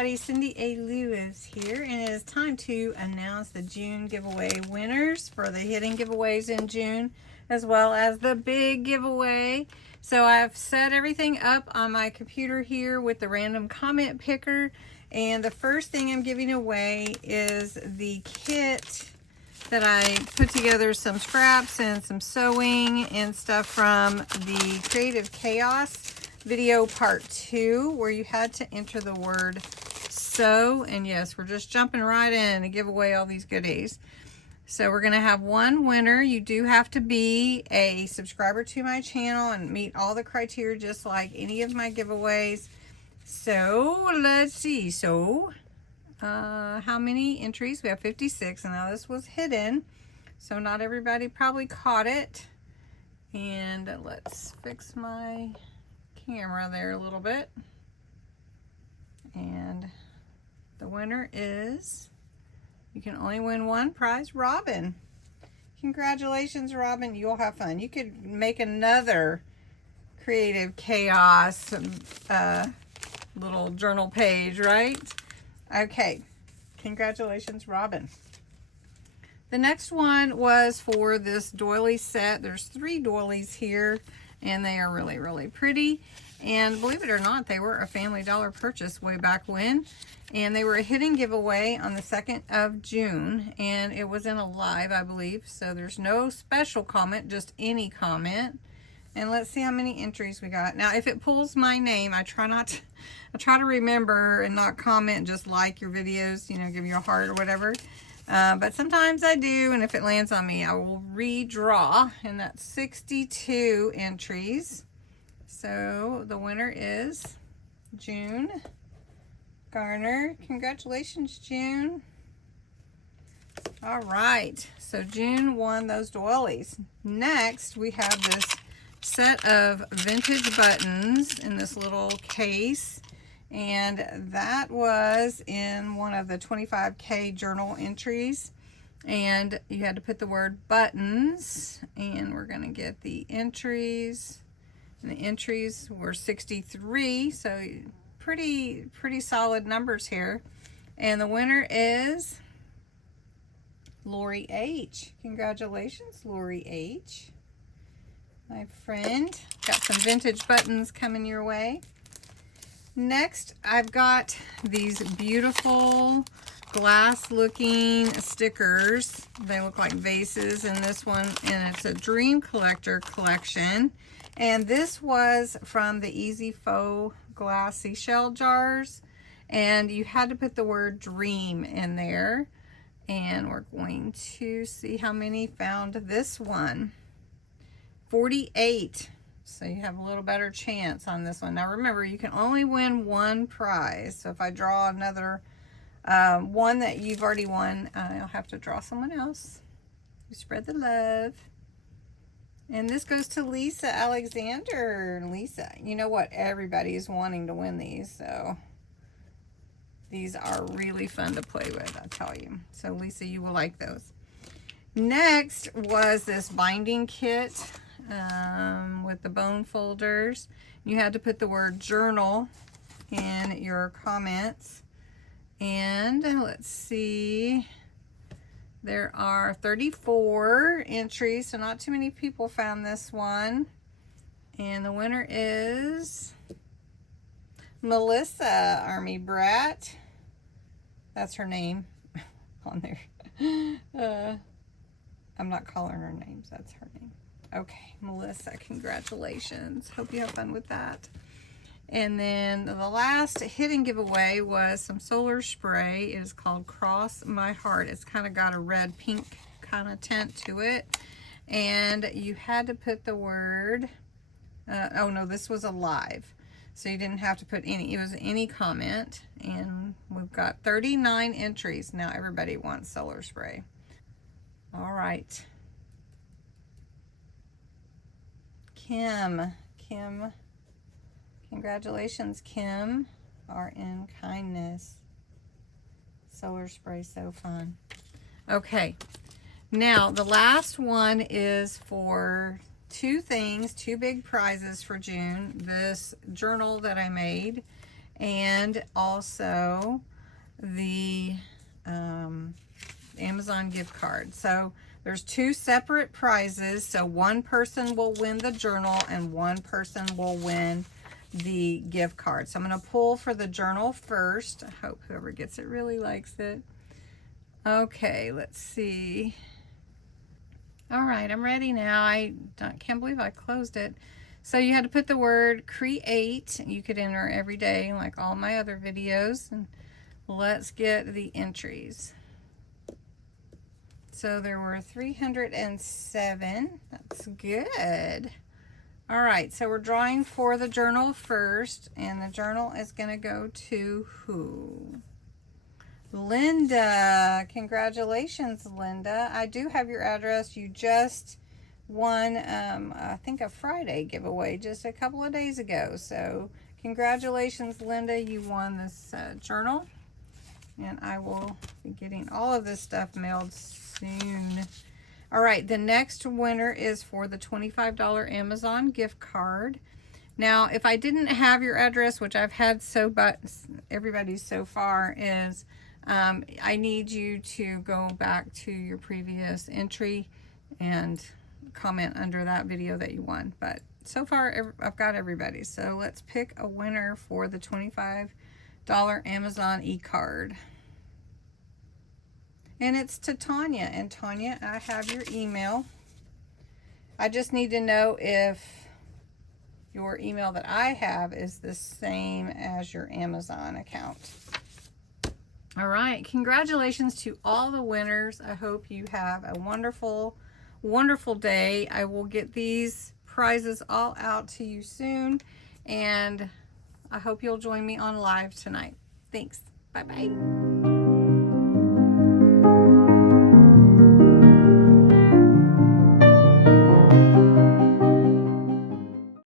everybody, CindyALewis here, and it is time to announce the June giveaway winners for the hidden giveaways in June, as well as the big giveaway. So I've set everything up on my computer here with the random comment picker, and the first thing I'm giving away is the kit that I put together, some scraps and some sewing and stuff from the Creative Chaos video part 2, where you had to enter the word sew. And yes, we're just jumping right in and give away all these goodies. So we're going to have one winner. You do have to be a subscriber to my channel and meet all the criteria just like any of my giveaways. So let's see. So how many entries? We have 56, and now this was hidden, so not everybody probably caught it. And let's fix my camera there a little bit. And the winner is, you can only win one prize, Robin. Congratulations, Robin. You'll have fun. You could make another Creative Chaos little journal page, right? Okay, congratulations, Robin. The next one was for this doily set. There's 3 doilies here, and they are really, really pretty. And believe it or not, they were a Family Dollar purchase way back when. And they were a hidden giveaway on the 2nd of June. And it was in a live, I believe. So there's no special comment, just any comment. And let's see how many entries we got. Now, if it pulls my name, I try to remember and not comment, just like your videos, you know, give you a heart or whatever. But sometimes I do, and if it lands on me, I will redraw, and that's 62 entries. So the winner is June Garner. Congratulations, June. All right, so June won those doilies. Next, we have this set of vintage buttons in this little case, and that was in one of the 25K journal entries, and you had to put the word buttons, and we're going to get the entries, and the entries were 63, so pretty solid numbers here. And the winner is Lori H. Congratulations, Lori H, my friend. Got some vintage buttons coming your way. Next, I've got these beautiful glass looking stickers. They look like vases in this one, and it's a Dream Collector collection. And this was from the Easy Faux glass seashell jars, and you had to put the word dream in there. And we're going to see how many found this one. 48. So you have a little better chance on this one. Now remember, you can only win one prize. So if I draw another one that you've already won, I'll have to draw someone else. You spread the love. And this goes to Lisa Alexander. Lisa, you know what? Everybody is wanting to win these. So these are really fun to play with, I tell you. So Lisa, you will like those. Next was this binding kit with the bone folders. You had to put the word journal in your comments. And let's see, there are 34 entries, so not too many people found this one. And the winner is Melissa Army Brat. That's her name on there. I'm not calling her names, that's her name. Okay, Melissa, congratulations. Hope you have fun with that. And then the last hidden giveaway was some solar spray. It is called Cross My Heart. It's kind of got a red pink kind of tint to it. And you had to put the word, oh no, this was a live. So you didn't have to put any, it was any comment. And we've got 39 entries. Now everybody wants solar spray. All right. Kim, congratulations, Kim. Are in kindness. Solar spray, so fun. Okay, now the last one is for 2 things, 2 big prizes for June. This journal that I made, and also the Amazon gift card. So there's 2 separate prizes. So one person will win the journal and one person will win the gift card. So I'm going to pull for the journal first. I hope whoever gets it really likes it. Okay, let's see. All right, I'm ready now. I can't believe I closed it. So you had to put the word create. You could enter every day like all my other videos. And let's get the entries. So there were 307. That's good. All right, so we're drawing for the journal first, and the journal is going to go to who? Linda. Congratulations, Linda. I do have your address. You just won, I think, a Friday giveaway just a couple of days ago. So congratulations, Linda. You won this journal. And I will be getting all of this stuff mailed soon. All right, the next winner is for the $25 Amazon gift card. Now, if I didn't have your address, which I've had everybody's so far, is I need you to go back to your previous entry and comment under that video that you won. But so far, I've got everybody. So let's pick a winner for the $25 Amazon e-card. And it's to Tanya. And Tanya, I have your email. I just need to know if your email that I have is the same as your Amazon account. All right, congratulations to all the winners. I hope you have a wonderful, wonderful day. I will get these prizes all out to you soon, and I hope you'll join me on live tonight. Thanks. Bye-bye.